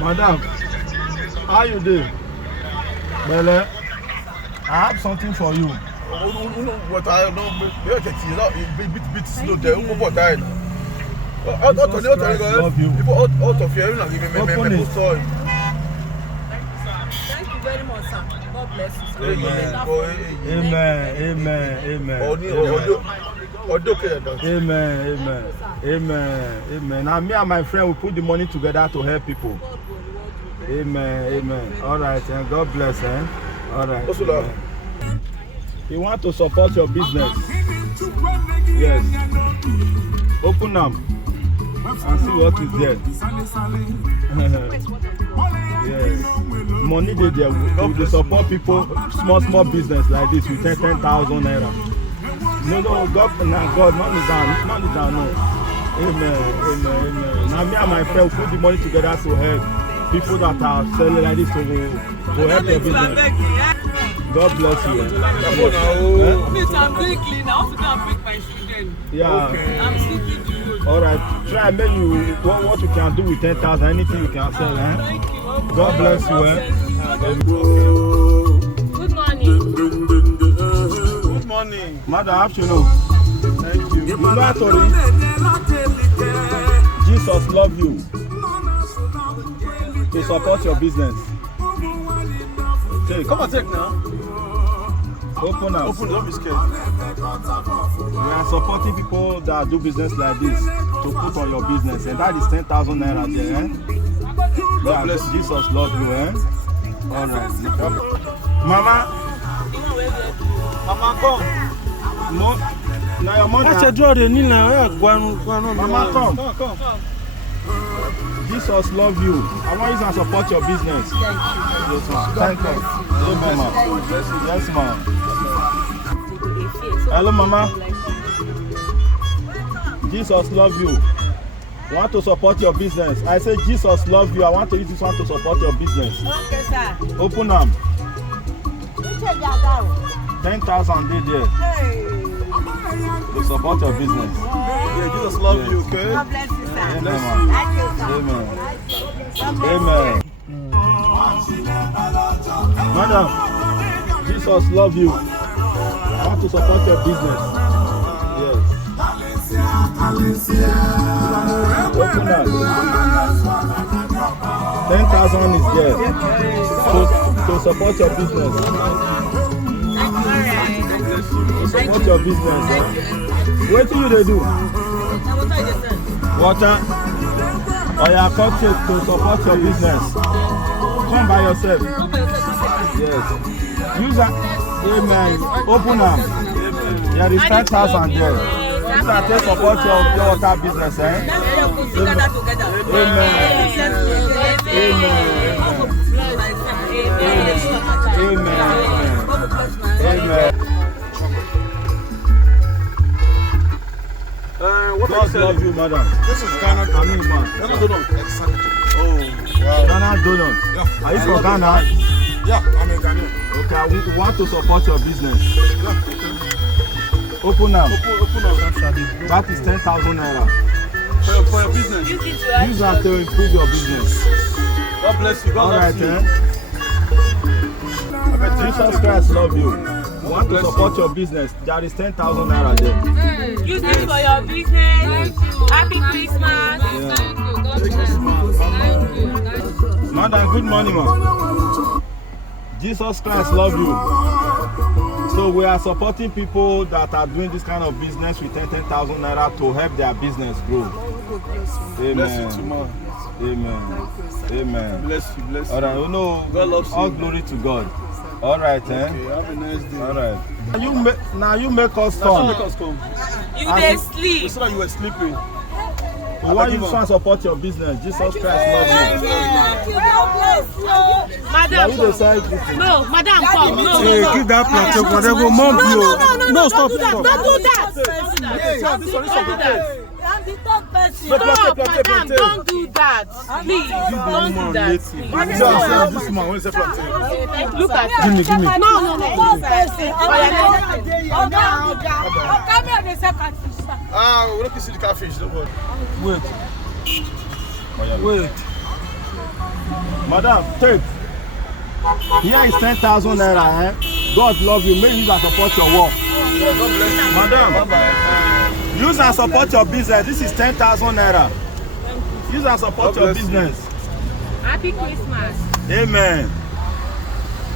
Madam, how you doing? Bele, I have something for you. What I don't bit slow there. Out of you. Out of here, Open it. Sorry. Thank you very much, sir. God bless you. Amen. Now me and my friend will put the money together to help people. Amen. All right, and God bless, eh? All right. You want to support your business? Yes. Open them and see what is there. Yes. Money they will support people, small business like this with 10,000 naira. No, God, money down, no. Amen. Now me and my friend put the money together to help people that are selling like this to help their business. God bless you. I'm doing clean. I want to go and pick my children. Yeah. Okay. I'm sleeping the road. All right. Try and you what you can do with 10,000. Anything you can sell, eh? Thank you. God bless you, eh? Good morning. Good morning. Madu, afternoon. Thank you. You know Tori? Jesus love you. To support your business. Take. Come and take now. Open up. Open, don't be scared. We are supporting people that do business like this to put on your business, and that is 10,000 naira there, eh? God bless you. Jesus love you, eh? All right. Mama, come. No, now your mother. Mama, come. Jesus love you. I want you to support your business. Thank you. Yes, ma'am. Thank you. Amen, ma'am. Yes, ma'am. Hello, Mama. Jesus love you. I want to support your business. I say Jesus love you. I want to use this one to support your business. Okay, sir. Open them. 10,000 there. To support your business. Yeah, Jesus love you, okay? God bless you, sir. Amen. Thank you, sir. Amen. Madam, Jesus love you. I want to support your business. Yes. Open that. 10,000 is there to support your business. To support your business. What do they do? Water. Or you are called to support your business. Come by yourself. Yes. Use that. Amen. Open up. There is 10,000 there. Use that to support your water business, eh? Amen. God love you, madam. This is Ghana. I mean, man. Ghana donut. Exactly. Oh, wow. Ghana donut. Yeah. Are you from Ghana? Yeah, I'm a Ghanaian. Okay, we want to support your business. Yeah, okay. Open now. Open up. That is 10,000 naira. For your business. Use that to improve your business. God bless you. God Alright, bless you. Jesus Christ love you. You want to support your business. There is 10,000 naira there. Use it for your business. Happy Christmas. Yeah. Thank you. God bless you. Thank you. Madam, good morning, ma. Jesus Christ love you. So we are supporting people that are doing this kind of business with 10,000 naira to help their business grow. Amen. Bless you too, man. Amen. Amen. Bless you. All right, you know, God loves you. all glory to God. All right, Okay, have a nice day. All right. Now you make us Now come. make us come. You dey sleep. You said that you were sleeping. We want you to support your business. Jesus Christ love you. Madam, You decide this thing. no, madam, come. No, Give that plantain for them. Go mom you. No, stop. Don't do that. I'm the third person. Stop, madam, don't do that. Please, don't do that. This man, when is the plantain? Look at Give me. No. Ah, we don't see the catfish, don't worry. Wait. Wait. Madam, take. Here is 10,000 naira. Eh? God love you. May you use and support your work. Madam, use and support your business. This is 10,000 naira. Use and support your business. Happy Christmas. Amen.